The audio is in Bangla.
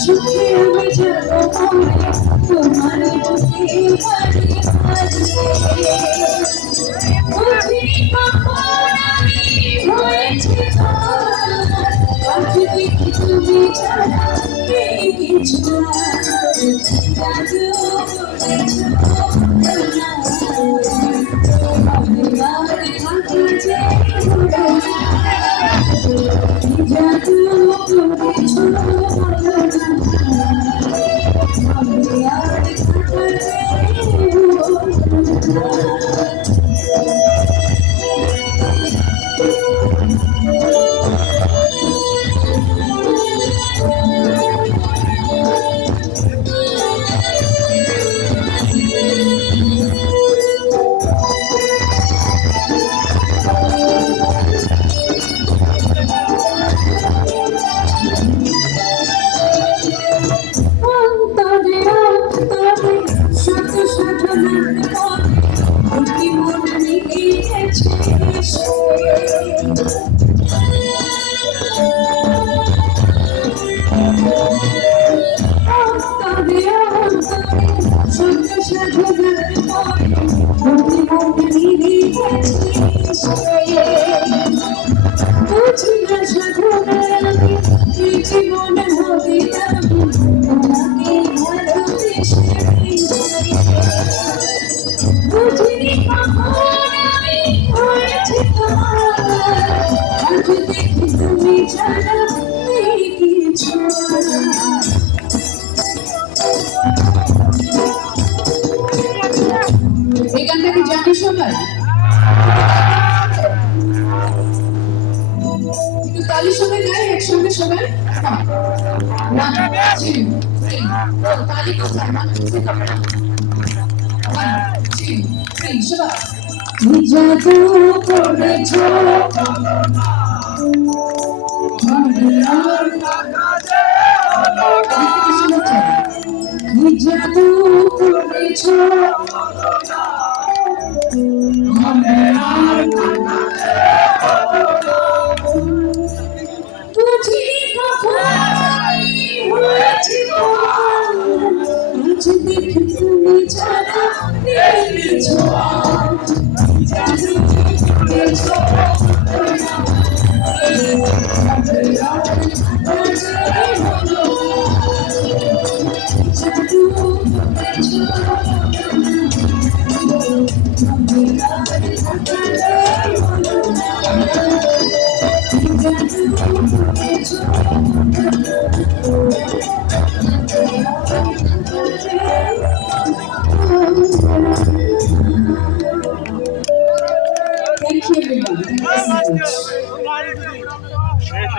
সুখে আমি যাবো তোমার তুমি ছাড়া কিছু এই গানটা কি জানো সবাই? একটু তালি সবাই গায় একসঙ্গে সবাই। One, two, three, four. তালি কোথায়? 1, 2, 3 সবাই। জাদু করেছো জাদু করেছো তুমি ছাড়া কিছু Thank you, everyone. Thank you so much.